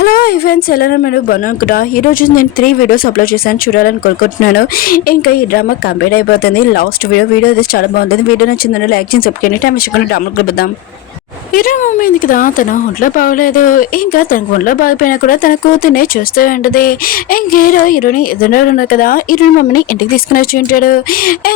Hello events ఎలా మీరు బాగున్నాను. ఈరోజు నేను 3 వీడియోస్ అప్లోడ్ చేశాను, చూడాలని కోరుకుంటున్నాను. ఇంకా ఈ డ్రామా కంప్లీట్ అయిపోతుంది. లాస్ట్ వీడియో అది చాలా బాగుంటుంది. వీడియో నచ్చిందని లైక్ చేసి సబ్స్క్రైబ్ టైం ఇచ్చుకుని డ్రామా గడుపుదాం. హీరో మమ్మీ ఉంది కదా, తన ఒంట్లో బాగోలేదు. ఇంకా తనకు ఒంట్లో బాగిపోయినా కూడా తన కూతుర్నే చూస్తూ ఉంటుంది. ఇంకా హీరోని ఎదురు కదా, హీరోని మమ్మీని ఇంటికి తీసుకుని వచ్చి ఉంటాడు.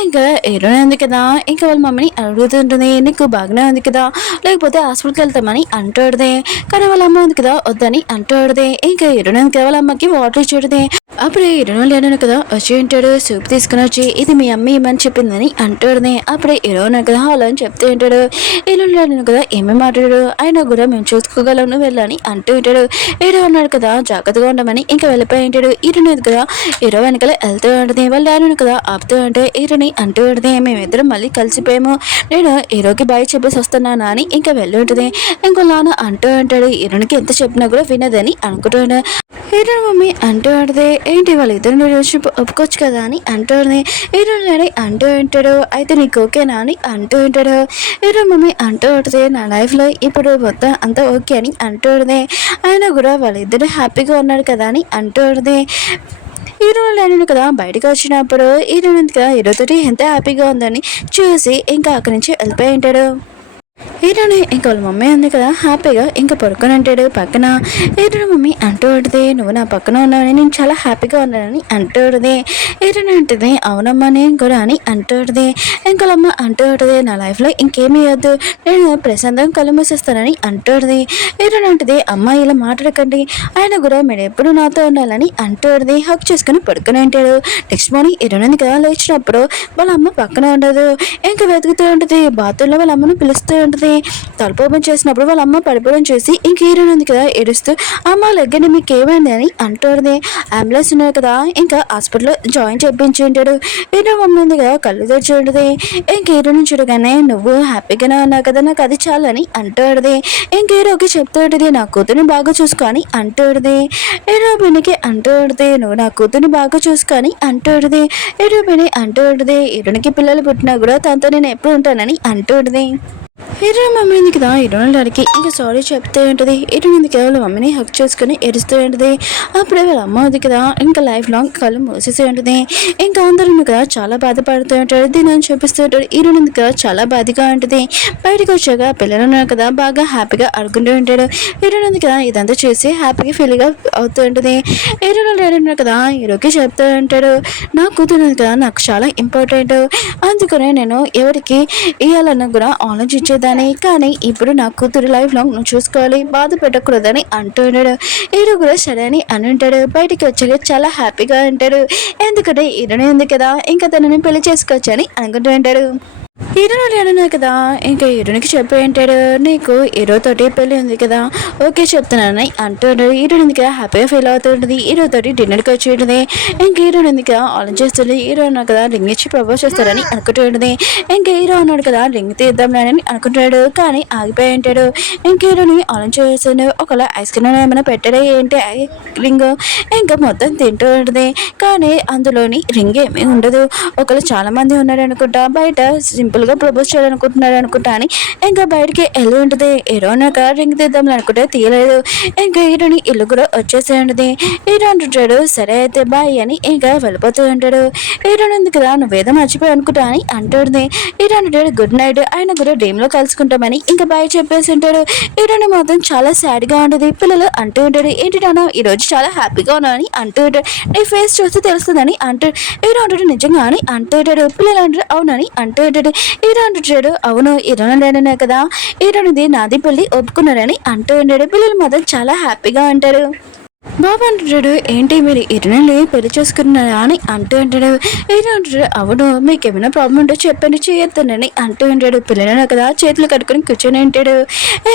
ఇంకా హీరోని ఉంది కదా, ఇంకా వాళ్ళ మమ్మీని అడుగుతుంటుంది, నీకు బాగానే ఉంది కదా, లేకపోతే హాస్పిటల్కి వెళ్తామని అంటాడుదే. కానీ వాళ్ళ అమ్మ ఉంది కదా, వద్దని అంటాడుదే. ఇంకా హీరోని ఉంది కదా, వాళ్ళ అమ్మకి వాటర్ ఇచ్చాడుదే. అప్పుడే హీరోను లేను కదా వచ్చి ఉంటాడు. సూప్ తీసుకుని వచ్చి ఇది మీ అమ్మ ఏమని చెప్పిందని అంటాడుదే. అప్పుడే హీరోను కదా అలా అని చెప్తూ ఉంటాడు. హీరోను లేను కదా ఏమేమి మాట్లాడాడు, ఆయన కూడా మేము చూసుకోగలను వెళ్ళని అంటూ ఉంటాడు. హీరో అన్నాడు కదా జాగ్రత్తగా ఉండమని ఇంకా వెళ్ళిపోయి ఉంటాడు. హీరోని కదా హీరో వెనకాల వెళ్తూ ఉంటుంది. వాళ్ళు లేను కదా ఆపుతూ ఉంటే హీరోని అంటూ ఉంటుంది, మేమిద్దరం మళ్ళీ కలిసిపోయాము, నేను హీరోకి బాయ్ చెప్పేసి వస్తున్నానా అని ఇంకా వెళ్ళి ఉంటుంది. ఇంకో నాన్న అంటూ ఉంటాడు, హీరోనికి ఎంత చెప్పినా కూడా వినదని అనుకుంటాడు. హీరో మమ్మీ అంటూ ఉంటుంది, ఏంటి వాళ్ళ ఇద్దరు రిలేషన్షిప్ ఒప్పుకోవచ్చు కదా అని అంటుంది. హీరో డాడీ అంటూ ఉంటాడు, అయితే నీకు ఓకేనా అని అంటూ ఉంటాడు. హీరో మమ్మీ అంటూ ఉంటుంది, నా లైఫ్లో ఇప్పుడు మొత్తం అంతా ఓకే అని అంటూ ఉంటుంది. ఆయన కూడా వాళ్ళిద్దరు హ్యాపీగా ఉన్నాడు కదా అని అంటూ ఉంటుంది. హీరో లేను కదా బయటకు వచ్చినప్పుడు హీరోయిన్ కదా హీరోతోటి ఎంత హ్యాపీగా ఉందని చూసి ఇంకా అక్కడి నుంచి వెళ్ళిపోయి ఉంటాడు. హీరోని ఇంకా వాళ్ళ మమ్మీ ఉంది కదా హ్యాపీగా ఇంకా పడుకొని అంటాడు పక్కన. హీరోని మమ్మీ అంటూ ఉంటుంది, నువ్వు నా పక్కన ఉన్నావని నేను చాలా హ్యాపీగా ఉన్నానని అంటూ ఉంటుంది. హీరోని అంటుంది, అవునమ్మా నేను కూడా అని అంటూ ఉంటుంది. ఇంకా వాళ్ళమ్మ అంటూ ఉంటుంది, నా లైఫ్లో ఇంకేమీ వద్దు, నేను ప్రశాంతంగా కళ్ళు మూసేస్తానని అంటూ ఉంటుంది. హీరోని అంటుంది, అమ్మ ఇలా మాట్లాడకండి, ఆయన కూడా మీరు ఎప్పుడు నాతో ఉండాలని అంటూ ఉంటుంది. హక్ చేసుకుని పడుకొని అంటాడు. నెక్స్ట్ మార్నింగ్ హీరోని కదా లేచినప్పుడు వాళ్ళ అమ్మ పక్కన ఉండదు. ఇంకా వెతుకుతూ ఉంటుంది, బాత్రూంలో వాళ్ళ అమ్మను పిలుస్తూ ఉంటుంది. తలుపు ఓపెన్ చేసినప్పుడు వాళ్ళ అమ్మ పడిపోవడం చూసి ఇంక హీరోయిన్ ఉంది కదా ఏడుస్తూ, అమ్మ లెగ్గని మీకు ఏమైంది అని అంటుంది. అంబులెన్స్ ఉన్నారు కదా ఇంకా హాస్పిటల్లో జాయిన్ చేయించి ఉంటాడు. హీరో మమ్మీ ఉంది కదా కళ్ళు తెచ్చి ఉంటుంది. ఇంక హీరోని చూడగానే నువ్వు హ్యాపీగానే ఉన్నావు కదా, నాకు అది చాలని అంటుంది. ఇంక హీరోకి చెప్తూ ఉంటుంది, నా కూతుర్ని బాగా చూసుకొని అంటుంది. హీరో బినికి అంటూ ఉంటుంది, నువ్వు నా కూతుర్ని బాగా చూసుకొని అంటుంది. హీరో బిని అంటూ ఉంటుంది, హీరోనికి పిల్లలు పుట్టినా కూడా తనతో నేను ఎప్పుడు ఉంటానని అంటుంది. హీరో మమ్మీ ఉంది కదా హీరోని డాడీకి ఇంకా సారీ చెప్తూ ఉంటుంది. హీరోయిన్ ఉంది కేవలం మమ్మీని హక్ చేసుకుని ఏడుస్తూ ఉంటుంది. అప్పుడే వాళ్ళ అమ్మ ఉంది కదా ఇంకా లైఫ్ లాంగ్ కళ్ళు మూసేసి ఉంటుంది. ఇంకా అందరూ కదా చాలా బాధపడుతూ ఉంటాడు. దీని చూపిస్తూ ఉంటాడు. హీరోయిన్ ఉంది కదా చాలా బాధగా ఉంటుంది. బయటకు వచ్చాక పిల్లలు ఉన్నారు కదా బాగా హ్యాపీగా ఆడుకుంటూ ఉంటాడు. హీరోయిన్ ఉంది కదా ఇదంతా చూసి హ్యాపీగా ఫీల్గా అవుతూ ఉంటుంది. హీరోయిన్ డాడీ ఉన్నారు కదా హీరోకి చెప్తూ ఉంటాడు, నా కూతురు ఉంది కదా నాకు చాలా ఇంపార్టెంట్, అందుకనే నేను ఎవరికి ఇవ్వాలన్నా కూడా ఆలోచించేదాన్ని, కానీ ఇప్పుడు నా కూతురు లైఫ్ లాంగ్ నువ్వు చూసుకోవాలి, బాధ పెట్టకూడదని అంటున్నాడు. హీరో కూడా సరే అని అని ఉంటాడు. బయటికి వచ్చాక చాలా హ్యాపీగా ఉంటాడు. ఎందుకంటే హీరోనే ఉంది కదా ఇంకా తనని పెళ్లి చేసుకోవచ్చు అని అనుకుంటూ ఉంటాడు. హీరోని లేనున్నా కదా ఇంకా హీరోనికి చెప్పి ఉంటాడు, నీకు హీరోతోటి పెళ్ళి ఉంది కదా ఓకే చెప్తున్నానని అంటున్నాడు. హీరోని ఉంది కదా హ్యాపీగా ఫీల్ అవుతుంటుంది. హీరోతోటి డిన్నర్కి వచ్చి ఉంటుంది. ఇంక హీరోని ఉంది కదా ఆలోచిస్తుంది. హీరో అన్నాడు కదా రింగ్ ఇచ్చి ప్రపోజ్ చేస్తారని అనుకుంటూ ఉంటుంది. ఇంక హీరో అన్నాడు కదా రింగ్ తీద్దాంలేనని అనుకుంటాడు, కానీ ఆగిపోయి ఉంటాడు. ఇంక హీరోని ఆలోచిస్తుంది, ఒకవేళ ఐస్ క్రీమ్ ఏమైనా పెట్టాడే ఏంటి రింగ్, ఇంకా మొత్తం తింటూ ఉంటుంది. కానీ అందులోని రింగ్ ఏమీ ఉండదు. ఒకవేళ చాలా మంది ఉన్నాడు అనుకుంటా, బయట సింపుల్గా ప్రపోజ్ చేయాలనుకుంటున్నాడు అనుకుంటా అని ఇంకా బయటికి వెళ్ళి ఉంటుంది. హీరో అన్నాక రింగ్ తీద్దాం అనుకుంటే తీయలేదు. ఇంకా హీరోని ఇల్లు కూడా వచ్చేసి ఉంటుంది. హీరో అంటుంటాడు, సరే అయితే బాయ్ అని ఇంకా వెళ్ళిపోతూ ఉంటాడు. హీరో ఉంది కదా నువ్వేదో మర్చిపోయి అనుకుంటా అని అంటుంది. హీరో అంటాడు గుడ్ నైట్, ఆయన కూడా డ్రీమ్లో కలుసుకుంటామని ఇంకా బాయ్ చెప్పేసి ఉంటాడు. హీరోని మాత్రం చాలా సాడ్గా ఉంటుంది. పిల్లలు అంటూ ఉంటాడు, ఏంటి నాన్న ఈరోజు చాలా హ్యాపీగా ఉన్నాను అంటూ ఉంటాడు, నీ ఫేస్ చూస్తే తెలుస్తుందని అంటాడు. హీరో అంటాడు నిజంగా అని అంటూ ఉంటాడు. పిల్లలు అంటారు అవునని అంటూ ఉంటాడు. హీరో అంటాడు అవును హీరోని లేడనే కదా హీరోనిది నాది పెళ్ళి ఒప్పుకున్నారని అంటూ ఉంటాడు. పిల్లలు మాత్రం చాలా హ్యాపీగా ఉంటారు. బాబు అంటాడు, ఏంటి మీరు హీరోని పెళ్లి చేసుకున్నారా అని అంటూ ఉంటాడు. హీరో అంటాడు అవును మీకు ఏమైనా ప్రాబ్లం ఉంటే చెప్పండి చేయొద్దానని అంటూ ఉంటాడు. పిల్లలు కదా చేతులు కట్టుకుని కూర్చొని ఉంటాడు.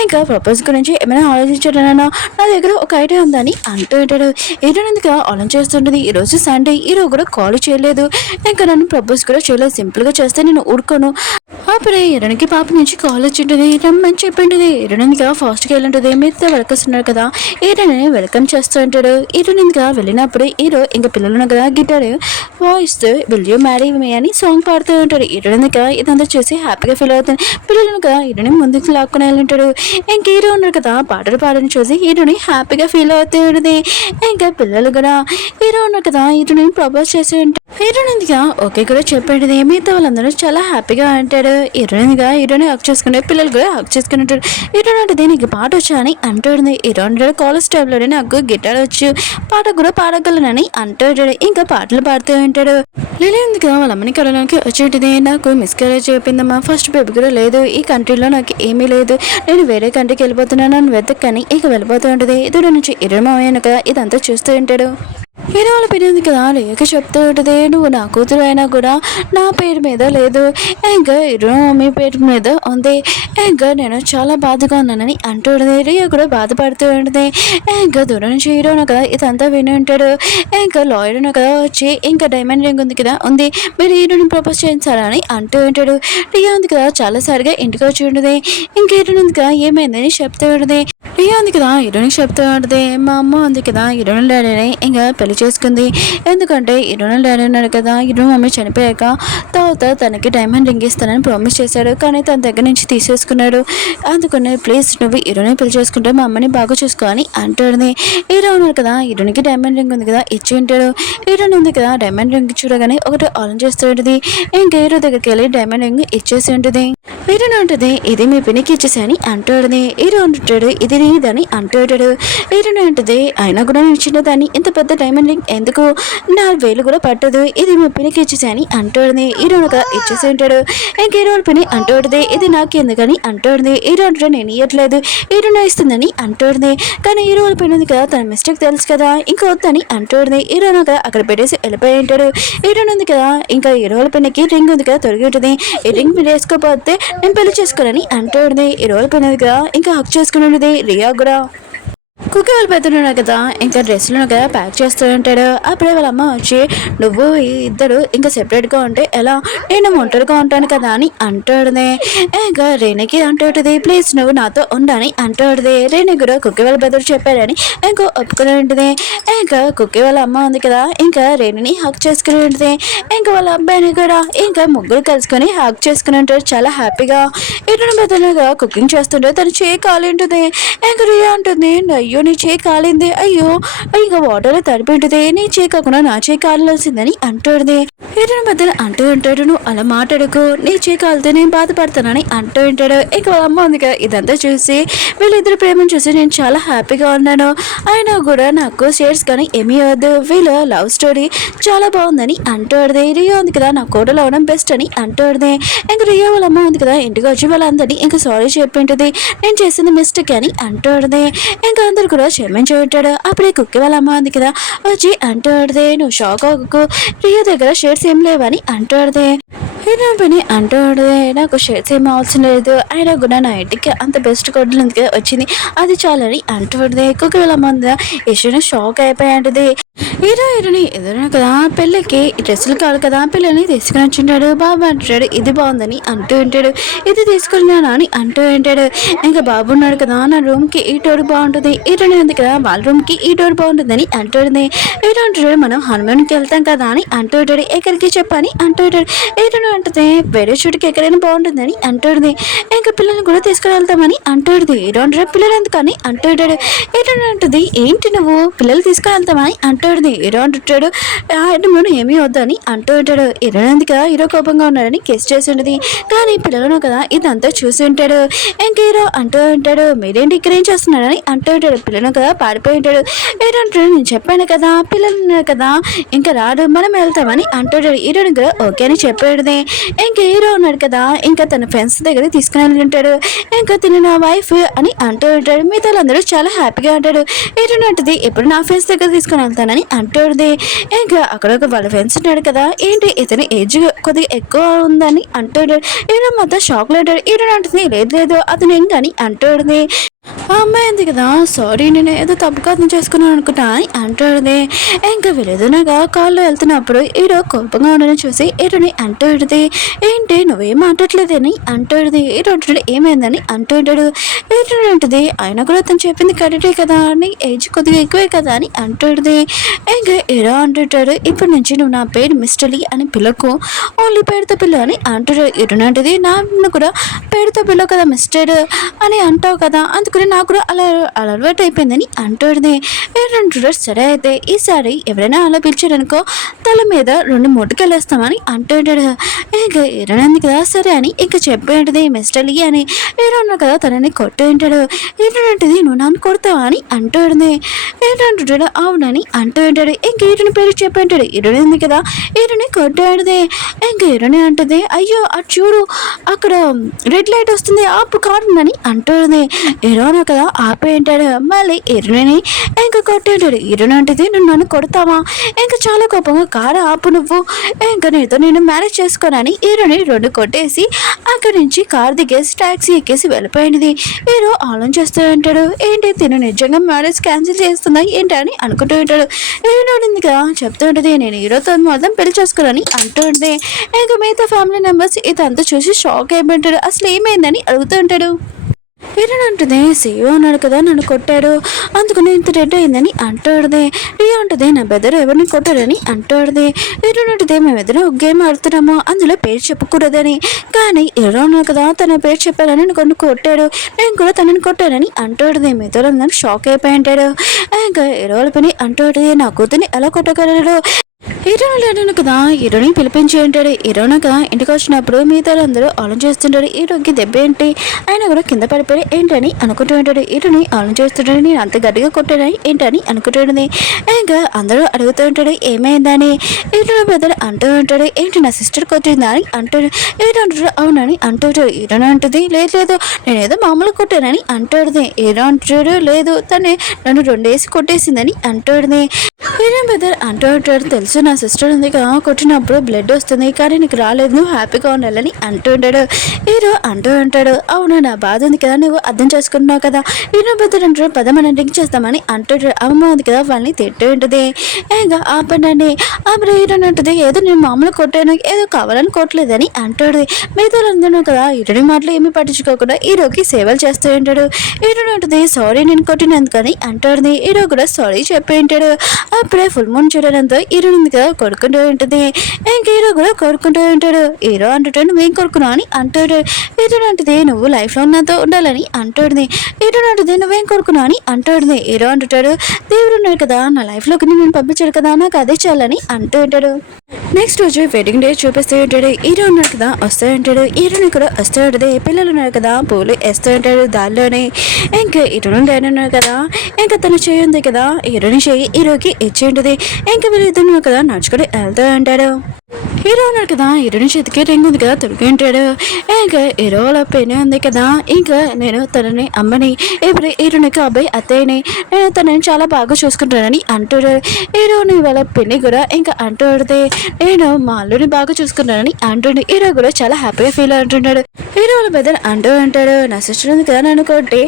ఇంకా ప్రపోజ్ గురించి ఏమైనా ఆలోచించాడనా, నా దగ్గర ఒక ఐడియా ఉందని అంటూ ఉంటాడు. హీరో ఎందుకు ఆలోచిస్తుంటుంది. ఈరోజు సండే హీరో కూడా కాల్ చేయలేదు, ఇంకా నన్ను ప్రపోజ్ కూడా చేయలేదు, సింపుల్గా చేస్తే నేను ఊరుకోను. అప్పుడే హీరోనికి పాప నుంచి కాల్ వచ్చింటుంది, రమ్మని చెప్పింటుంది. హీరోనిగా ఫాస్ట్గా వెళ్ళుంటుంది. మిగతా వర్కర్స్ ఉన్నారు కదా హీరోని వెల్కమ్ చేస్తూ ఉంటాడు. హీరో ఇంకా వెళ్ళినప్పుడు హీరో ఇంకా పిల్లలు కదా guitar voice will you marry me అని సాంగ్ పాడుతూ ఉంటాడు. హీరో ఇంకా ఇదంతా చూసి హ్యాపీగా ఫీల్ అవుతాడు. పిల్లలు కదా హీరోని ముందుకు లాక్కుని వెళ్ళింటాడు. ఇంక హీరో ఉన్నాడు కదా పాటలు పాడని చూసి హీరోని హ్యాపీగా ఫీల్ అవుతూ ఉంటుంది. ఇంకా పిల్లలు కూడా హీరో ఉన్నారు కదా హీరోని ప్రపోజ్ చేసి ఉంటాడు. హీరోయిన్గా ఓకే కూడా చెప్పేది మిగతా వాళ్ళందరూ చాలా హ్యాపీగా అంటాడు. హీరోని హక్ చేసుకుంటే పిల్లలు కూడా హక్ చేసుకుని ఉంటాడు. హీరోయిన్ అంటే నీకు పాట వచ్చా అని అంటుంది. హీరో అంటాడు కాలేజ్ టైంలోనే నాకు గిటార్ వచ్చు, పాట కూడా పాడగలనని అంటాడు. ఇంకా పాటలు పాడుతూ ఉంటాడు. లేదుగా వాళ్ళ అమ్మని కలడానికి వచ్చేటిది. నాకు మిస్ క్యారేజ్ చెప్పిందమ్మా, ఫస్ట్ బేబీ కూడా లేదు, ఈ కంట్రీలో నాకు ఏమీ లేదు, నేను వేరే కంట్రీకి వెళ్ళిపోతున్నాను అని వెతకని ఇక వెళ్ళిపోతూ ఉంటుంది. దూరం నుంచి హీరో మావయ్య కదా ఇదంతా చూస్తూ ఉంటాడు. హీరో వాళ్ళ పెరిగింది కదా లేక చెప్తూ ఉంటుంది, నువ్వు నా కూతురు అయినా కూడా నా పేరు మీద లేదు, ఇంకా హీరో మమ్మీ పేరు మీద ఉంది, ఇంకా నేను చాలా బాధగా ఉన్నానని అంటుంది. రియా కూడా బాధపడుతూ ఉంటుంది. ఇంకా దూరం నుంచి హీరోను కదా ఇదంతా విని ఉంటాడు. ఇంకా లాయర్ కదా వచ్చి ఇంకా డైమండ్ రింగ్ ఉంది కదా ఉంది, మీరు హీరోని ప్రపోజ్ చేయించారా అని అంటూ ఉంటాడు. రియా ఉంది కదా చాలా సారిగా ఇంటికి వచ్చి ఉంటుంది. ఇంకా హీరోని ఉంది కదా ఏమైందని చెప్తూ ఉంటుంది. రియా ఉంది కదా హీరోని చెప్తూ ఉంటుంది, మా అమ్మ ఉంది కదా హీరోని డాడీని ఇంకా పెళ్లి చేసుకుంది, ఎందుకంటే హీరోని డాడీ ఉన్నాడు కదా హీరో మమ్మీ చనిపోయాక తర్వాత తనకి డైమండ్ రింగ్ ఇస్తానని ప్రామిస్ చేశాడు, కానీ తన దగ్గర నుంచి తీసేసుకున్నాడు, అందుకని ప్లీజ్ నువ్వు హీరోని పెళ్లి చేసుకుంటే మా అమ్మని బాగా చూసుకో అని అంటుంది. హీరో ఉన్నాడు కదా హీరోనికి డైమండ్ రింగ్ ఉంది కదా ఇచ్చి ఉంటాడు. హీరోని ఉంది కదా డైమండ్ రింగ్ చూడగానే ఒకటి ఆన్ చేస్తూ ఉంటుంది. ఇంకా హీరో దగ్గరికి వెళ్ళి డైమండ్ రింగ్ ఇచ్చేసి ఉంటుంది. హీరోని ఉంటుంది ఇది మీ పినికి ఇచ్చేసాని అంటుంది. హీరో అంటుంటాడు ఇది నీదని అంటుంటాడు. హీరోని ఉంటుంది అయినా కూడా నేను చిన్నదాన్ని ఇంత పెద్ద డైమండ్ రింగ్ ఎందుకు, నా వేలు కూడా పట్టదు, ఇది మీ పినికి ఇచ్చేసాని అంటుంది. హీరోగా ఇచ్చేసి ఉంటాడు. ఇంక హీరో పిని అంటుంది ఇది నాకు ఎందుకని అంటుంది. హీరో అంటే నేను ఇవ్వట్లేదు హీరోని ఇస్తుందని అంటుంది. కానీ హీరో పిన్ ఉంది కదా తన మిస్టేక్ తెలుసు కదా ఇంకా వద్దని అంటుంది. హీరోను కదా అక్కడ పెట్టేసి వెళ్ళిపోయి ఉంటాడు. హీరోని ఉంది కదా ఇంకా హీరో పిన్నికి రింగ్ ఉంది కదా తొలగి ఉంటుంది. ఈ రింగ్ మీరు వేసుకోకపోతే నేను పెళ్లి చేసుకోనని అంటుంది. హీరో పిన్ ఉంది కదా ఇంకా హక్ చేసుకుని ఉంటుంది. రియా కూడా కుక్కి వెళ్ళిపోతున్నాడు కదా ఇంకా డ్రెస్సులను కదా ప్యాక్ చేస్తూ ఉంటాడు. అప్పుడే వాళ్ళ అమ్మ వచ్చి నువ్వు ఇద్దరు ఇంకా సెపరేట్గా ఉంటే ఎలా, నేను ఒంటరిగా ఉంటాను కదా అని అంటుంది. ఇంకా రేణుకి అంటుంది ప్లీజ్ నువ్వు నాతో ఉండని అంటుంది. రేణు కూడా కుక్కి వాళ్ళ బెదరు చెప్పారని ఇంకా ఒప్పుకుని ఉంటుంది. ఇంకా కుక్కి వాళ్ళ అమ్మ ఉంది కదా ఇంకా రేణుని హక్ చేసుకుని ఉంటుంది. ఇంకా వాళ్ళ అబ్బాయిని కూడా ఇంకా ముగ్గురు కలుసుకొని హక్ చేసుకుని ఉంటారు చాలా హ్యాపీగా. ఇటు బెదరుగా కుకింగ్ చేస్తుంటే తను చేయి కాలి ఉంటుంది. ఇంకా రియా ఉంటుంది అయ్యో నీ చేయి కాలింది, అయ్యో ఇక వాటర్లో తడిపి ఉంటుంది, నీ చేయి కాకుండా నా చేయి కాలాల్సిందని అంటుంది. హీరోని మధ్యలో అంటూ ఉంటాడు నువ్వు అలా మాట్లాడుకు, నీ చేయి కాలితే నేను బాధపడతానని అంటూ ఉంటాడు. ఇక వాళ్ళ అమ్మ ఉంది కదా ఇదంతా చూసి వీళ్ళిద్దరు ప్రేమను చూసి నేను చాలా హ్యాపీగా ఉన్నాను, అయినా కూడా నాకు షేర్స్ కానీ ఏమీ వద్దు, వీళ్ళ లవ్ స్టోరీ చాలా బాగుందని అంటుంది. రియా ఉంది కదా నా కోటలో అవడం బెస్ట్ అని అంటుంది. ఇంక రియా వాళ్ళ అమ్మ ఉంది కదా ఇంటికి వచ్చి వాళ్ళందరినీ ఇంకా సారీ చెప్పింటుంది, నేను చేసింది మిస్టేక్ అని అంటుంది. ఇంకా అందరు కూడా క్షమించి ఉంటాడు. అప్పుడే కుక్కి వాళ్ళ అమ్మ ఉంది కదా వచ్చి అంటుంది నువ్వు షాక్ అవ్వకు, రియా దగ్గర షేర్స్ ఏం లేవని అంటుంది. హీరో పని అంటుంది నాకు షేర్స్ ఏం అవసరం లేదు, అయినా కూడా నా ఇంటికి అంత బెస్ట్ కొడ్లు వచ్చింది అది చాలని అంటుంది. కుక్కి వాళ్ళ అమ్మ ఉంది యశ్వని షాక్ అయిపోయి హీరోని ఎదురు కదా పెళ్ళికి డ్రెస్సులు కాదు కదా పిల్లల్ని తీసుకుని వచ్చింటాడు. బాబు అంటాడు ఇది బాగుందని అంటూ ఉంటాడు, ఇది తీసుకున్నాను అని అంటూ ఉంటాడు. ఇంకా బాబు ఉన్నాడు కదా నా రూమ్ కి ఈ డోర్ బాగుంటుంది, హీరోని ఉంది కదా వాళ్ళ రూమ్ కి ఈ డోర్ బాగుంటుందని అంటుంది. హీరో అంటాడు మనం హనుమాన్కి వెళ్తాం కదా అని అంటూ ఉంటాడు, ఎక్కడికి చెప్పని అంటూ ఉంటాడు. హీరోని అంటుంది వేరే చోటుకి ఎక్కడైనా బాగుంటుందని అంటుంది. ఇంకా పిల్లల్ని కూడా తీసుకుని వెళ్తామని అంటుంది. హీరో అంటాడు పిల్లలు ఎందుకని అంటూ ఉంటాడు. హీరోని అంటుంది ఏంటి నువ్వు పిల్లలు తీసుకుని వెళ్తామని అంటాడు. హీరో అంటుంటాడు మనం ఏమీ వద్దని అంటూ ఉంటాడు. హీరో ఎందుకు హీరో కోపంగా ఉన్నాడని కెస్ చేసి ఉంటుంది, కానీ పిల్లలను కదా ఇదంతా చూసి ఉంటాడు. ఇంక హీరో అంటూ ఉంటాడు మీరేంటి ఇక్కడ ఏం చేస్తున్నారని అంటూ ఉంటాడు. పిల్లలను కదా పారిపోయి ఉంటాడు. హీరో అంటాడు నేను చెప్పాను కదా పిల్లలు ఉన్నారు కదా ఇంకా రాడు మనం వెళ్తామని అంటుంటాడు. హీరోని కూడా ఓకే అని చెప్పాడు. ఇంకా హీరో ఉన్నాడు కదా ఇంకా తన ఫ్రెండ్స్ దగ్గర తీసుకుని వెళ్ళి ఉంటాడు. ఇంకా తిన నా వైఫ్ అని అంటూ ఉంటాడు. మిగతా వాళ్ళందరూ చాలా హ్యాపీగా ఉంటాడు. హీరోని అంటది ఎప్పుడు నా ఫ్రెండ్స్ దగ్గర తీసుకుని వెళ్తానని అంటుంది. ఇంకా అక్కడ ఒక వాళ్ళ ఫ్రెండ్స్ ఉన్నాడు కదా ఏంటి ఇతని ఏజ్ కొద్దిగా ఎక్కువ ఉందని అంటాడు. హీరో మొత్తం షాక్ లో ఉంటాడు. హీరో అంటుంది లేదు లేదు అతను ఏం కానీ అంటుంది. ఆ అమ్మాయి ఉంది కదా, సారీ నేను ఏదో తప్పుగా అర్థం చేసుకున్నాను అనుకుంటా అని అంటాడుది. ఇంకా వీళ్ళేదనగా కాల్లో వెళ్తున్నప్పుడు ఈడో కోపంగా ఉండని చూసి ఈడని అంటాడుది. ఏంటి నువ్వేం మాట్లాడలేదని అంటాడుది. ఈడో ఏమైందని అంటుంటాడు. ఏంటంటది ఆయన కూడా అతను చెప్పింది కరెక్టే కదా అని, ఏజ్ కొద్దిగా ఎక్కువే కదా అని అంటాడుది. ఇంకా ఎలా అంటుంటాడు, ఇప్పటి నుంచి నువ్వు నా పేరు మిస్టర్ లీ అని పిల్లకు, ఓన్లీ పేరుతో పిల్ల అని అంటాడు. ఎటునంటది, నన్ను కూడా పేరుతో పిల్ల కదా మిస్టర్ అని అంటావు కదా, అందుకని నాకు కూడా అలా అలవాటు అయిపోయిందని అంటాడుది. ఏంటంటాడు, సరే అయితే ఈసారి ఎవరైనా అలా పిలిచారనుకో తల మీద 2 మొట్టుకెళ్ళేస్తామని అంటుంటాడు. ఇంకా ఎరనంది కదా సరే అని ఇంకా చెప్పేంటిది మిస్టర్ లీ అని. ఏరన్నా కదా తనని కొట్టు ఉంటాడు. ఏంటంటది, నువ్వు నన్ను కొడతావా అని అంటాడుది. ఏంటంటాడు, అవునని అంటూ ఉంటాడు. ఇంక ఈరుని పేరు చెప్పంటాడు. ఈరుని కదా ఈరుని కొట్టాడుది. ఇంకా ఈరుని అంటది, అయ్యో అటు చూడు అక్కడ రెడ్ లైట్ వస్తుంది ఆపు కారుందని అంటుంది. ఈరోనా కదా ఆపేంటాడు. మళ్ళీ ఈరుని ఇంకా కొట్టేంటాడు. ఈరుని అంటది, నువ్వు నన్ను కొడతావా, ఇంకా చాలా కోపంగా కారు ఆపు నువ్వు, ఇంకా నీతో నేను మ్యారేజ్ చేసుకోనని ఈరుని 2 కొట్టేసి అక్కడి నుంచి కారు దిగేసి టాక్సీ ఎక్కేసి వెళ్ళిపోయింది. హీరో ఆలోచిస్తూ ఉంటాడు, ఏంటి తిను నిజంగా మ్యారేజ్ క్యాన్సిల్ చేస్తుందా ఏంటి అని అనుకుంటూ ఉంటాడు. హీరోడింది కదా చెప్తూ ఉంటుంది, నేను హీరోతో మాత్రం పెళ్లి చేసుకోవాలని అంటూ ఉంటుంది. ఇంకా మిగతా ఫ్యామిలీ మెంబర్స్ ఇదంతా చూసి షాక్ అయిపోయింటాడు. అసలు ఏమైందని అడుగుతూ ఉంటాడు. హీరోయిన్ అంటుంది, సీఓ అన్నాడు కదా నన్ను కొట్టాడు, అందుకని ఇంత రెడ్ అయిందని అంటాడుదే. రియా అంటుంది, నా బెదర్ ఎవరిని కొట్టాడని అంటాడుదే. హీరోయిన్ అంటుంది, మేమిద్దరం ఒక గేమ్ ఆడుతున్నాము, అందులో పేరు చెప్పకూడదని, కానీ హీరో అన్నాడు కదా తన పేరు చెప్పాలని నన్ను కొట్టాడు, నేను కూడా తనని కొట్టానని అంటాడుదే. మీతో అందరం షాక్ అయిపోయి అంటాడు. ఇంకా హీరోల పని అంటాడు, నా కూతుర్ని ఎలా కొట్టగలడు. హీరోని లేడు కదా హీరోని పిలిపించి ఉంటాడు. హీరోని కదా ఇంటికి వచ్చినప్పుడు మిగతా అందరూ ఆలోచిస్తుంటాడు, హీరోకి దెబ్బ ఏంటి, ఆయన కూడా కింద పడిపోయి ఏంటని అనుకుంటూ ఉంటాడు. హీరోని ఆలోచిస్తుంటాడు, నేను అంత గట్టిగా కొట్టానని ఏంటని అనుకుంటుంది. ఇంకా అందరూ అడుగుతూ ఉంటాడు ఏమైందని. హీరోని పెద్దలు అంటూ ఉంటాడు, ఏంటి నా సిస్టర్ కొట్టిందా అని అంటాడు. హీరో అంటాడు, అవునని అంటుంటాడు. హీరోని అంటుంది, లేదు నేనేదో మామూలు కొట్టానని అంటాడుది. హీరో అంటాడు, లేదు తనే నన్ను 2 వేసి కొట్టేసిందని అంటాడుది. హీరో పెద్దలు అంటూ ఉంటాడు, తెలుసు నా సిస్టర్ ఉంది కదా కొట్టినప్పుడు బ్లడ్ వస్తుంది, కానీ నీకు రాలేదు, నువ్వు హ్యాపీగా ఉండాలని అంటూ ఉంటాడు. హీరో అంటూ ఉంటాడు, అవును నా బాధ ఉంది కదా నువ్వు అర్థం చేసుకుంటున్నావు కదా. హీరో పెద్దలు అంటాడు, పద మనం డ్రింక్ చేస్తామని అంటుంటాడు. అమ్మ ఉంది కదా వాళ్ళని తిట్టు ఉంటుంది. ఇంకా ఆపండి అప్పుడు హీరో అంటుంది, ఏదో నేను మామూలు కొట్టాను, ఏదో కావాలని కొట్టలేదని అంటాడు. మిగతా అందరూ కదా హీరోని మాటలు ఏమీ పట్టించుకోకుండా హీరోకి సేవలు చేస్తూ ఉంటాడు. హీరో ఉంటుంది, సారీ నేను కొట్టినందుకని అంటాడు. హీరో కూడా సారీ చెప్పి ఉంటాడు. అప్పుడే ఫుల్ మూన్ చూడడంతో హీరో కదా కొడుకుంటూ ఉంటుంది. ఇంక హీరో కూడా కొడుకుంటూ ఉంటాడు. హీరో అంటుంటాడు, నువ్వేం కొడుకున్నావు అని అంటాడు. హీరో అంటుంది, నువ్వు లైఫ్లో నాతో ఉండాలని అంటాడుది. హీరో అంటుంది, నువ్వేం కొడుకున్నావు అని అంటాడుది. హీరో అంటుంటాడు, దేవుడు ఉన్నాడు కదా నా లైఫ్లోకి నేను పంపించాడు కదా, నాకు అదే చాలని అంటూ ఉంటాడు. నెక్స్ట్ రోజు వెడ్డింగ్ డే చూపిస్తూ ఉంటాడు. హీరో ఉన్నాడు కదా వస్తూ ఉంటాడు. హీరోని కూడా వస్తూ ఉంటుంది. పిల్లలు ఉన్నారు కదా పూలు వేస్తూ ఉంటాడు దారిలోనే. ఇంకా హీరోని డాడీ ఉన్నారు కదా, ఇంకా తన చేయి ఉంది కదా హీరోని చేయి హీరోకి ఇచ్చి ఉంటుంది. ఇంకా వీళ్ళిద్దరు కదా నడుచుకొని వెళ్తూ ఉంటాడు. హీరో ఉన్నాడు కదా హీరోని చేతికి రింగ్ ఉంది కదా తొలిగి ఉంటాడు. ఇంకా హీరోల పెయిన్ ఉంది కదా, ఇంకా నేను తనని అమ్మని ఇప్పుడు హీరోనికి అబ్బాయి అత్తయ్యని నేను తనని చాలా బాగా చూసుకుంటానని అంటాడు. హీరోని వాళ్ళ పెన్ని కూడా ఇంకా అంటాడితే నేను మా అల్లుని బాగా చూసుకుంటానని అంటుండే. హీరో కూడా చాలా హ్యాపీగా ఫీల్ అంటున్నాడు. హీరో వాళ్ళ పెద్ద అంటూ ఉంటాడు, నా సిస్టర్ ఉంది కదా నన్ను కొట్టి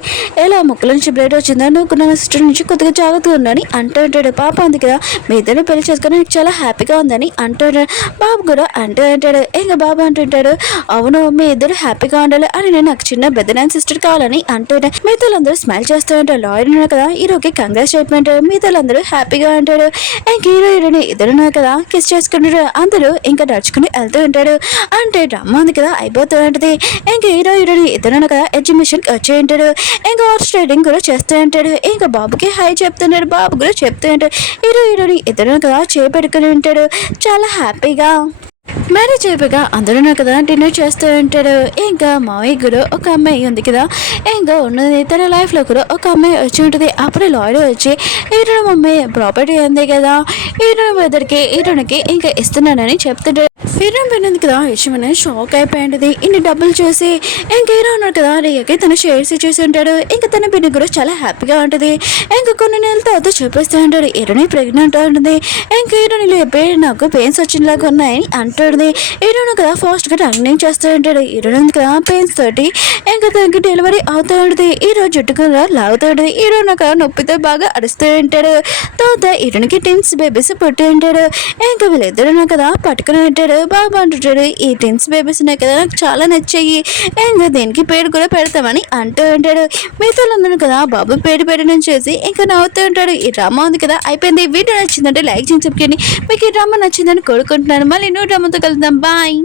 ఎలా ముక్కల నుంచి బ్లడ్ వచ్చిందో నువ్వు నా సిస్టర్ నుంచి కొద్దిగా జాగ్రత్తగా ఉందని అంటూ ఉంటాడు. పాప ఉంది కదా మీ ఇద్దరిని పెళ్లి చేసుకుని నాకు చాలా హ్యాపీగా ఉందని అంటాడు. బాబు కూడా అంటూ ఉంటాడు. ఇంకా బాబు అంటుంటాడు, అవును మీ ఇద్దరు హ్యాపీగా ఉండాలి అని నేను నాకు చిన్న బెదనాన్ సిస్టర్ కావాలని అంటుంటే మిగతాలందరూ స్మైల్ చేస్తూ ఉంటారు. లాయర్ ఉన్నారు కదా హీరోకి కంగ్రాట్స్ చెప్పమంటారు. మిగతాలందరూ హ్యాపీగా ఉంటాడు. ఇంక హీరో హీరోని ఇద్దరున్నారు కదా కిస్ చేసుకుంటారు. అందరూ ఇంకా నడుచుకుని వెళ్తూ ఉంటాడు. అంటే డ్రామా ఉంది కదా అయిపోతూ ఉంటుంది. ఇంకా హీరో హీరోని ఇద్దరున్నారు కదా ఎగ్జిబిషన్కి వచ్చి ఉంటాడు. ఇంకా హార్స్ రైడింగ్ కూడా చేస్తూ ఉంటాడు. ఇంకా బాబుకి హాయ్ చెప్తున్నాడు. బాబు కూడా చెప్తూ ఉంటాడు. హీరో హీరోని ఇద్దరు కదా చేపెట్టుకుని ఉంటాడు చాలా హ్యాపీగా. మ్యారేజ్ అయిపోయాక అందరూ కదా డిన్నర్ చేస్తూ ఉంటాడు. ఇంకా మావయ్య కూడా ఒక అమ్మాయి ఉంది కదా ఇంకా ఉన్నది తన లైఫ్లో కూడా ఒక అమ్మాయి వచ్చి ఉంటుంది. అప్పుడే లాయర్ వచ్చి హీరో మమ్మీ ప్రాపర్టీ ఉంది కదా హీరో బ్రదర్కి హీరోనికి ఇంకా ఇస్తున్నానని చెప్తుంటాడు. హీరోయిన్ పోయినంది కదా యశ్వన్ షాక్ అయిపోయింది. ఇన్ని డబ్బులు చూసి ఇంక హీరో ఉన్నాడు కదా రియకి తన షేర్స్ ఇచ్చేసి ఉంటాడు. ఇంకా తన బిడ్డ కూడా చాలా హ్యాపీగా ఉంటుంది. ఇంకా కొన్ని నెలల తర్వాత చూపిస్తూ ఉంటాడు హీరోని ప్రెగ్నెంట్ ఉంటుంది. ఇంకా హీరోని లేపే నాకు పెయిన్స్ వచ్చినలాగా ఉన్నాయని అంటుంది. హీరోను కదా ఫాస్ట్గా రన్నింగ్ చేస్తూ ఉంటాడు. హీరోయిన్ కదా పెయిన్స్ తోటి ఇంకా తనకి డెలివరీ అవుతూ ఉంటుంది. హీరో జుట్టు కూడా లాగుతూ ఉంటుంది. హీరోను కదా నొప్పితో బాగా అరుస్తూ ఉంటాడు. తర్వాత హీరోనికి టిన్స్ బేబీస్ పుట్టి ఉంటాడు. ఇంకా వీళ్ళిద్దరు కదా పట్టుకుని ఉంటాడు. బాబా అంటుంటాడు ఈ టిన్స్ బేబీస్ ఉన్నాయి కదా నాకు చాలా నచ్చాయి, ఇంకా దీనికి పేరు కూడా పెడతామని అంటూ ఉంటాడు. మిగతాలందరూ కదా బాబు పేరు పెట్టడం చేసి ఇంకా నవ్వుతూ ఉంటాడు. ఈ డ్రామా ఉంది కదా అయిపోయింది. వీడియో నచ్చిందంటే లైక్ చేసి చెప్పుకోండి. మీకు ఈ డ్రామా నచ్చిందని కోరుకుంటున్నాను. మళ్ళీ న్యూ డ్రామాతో కలుద్దాం. బాయ్.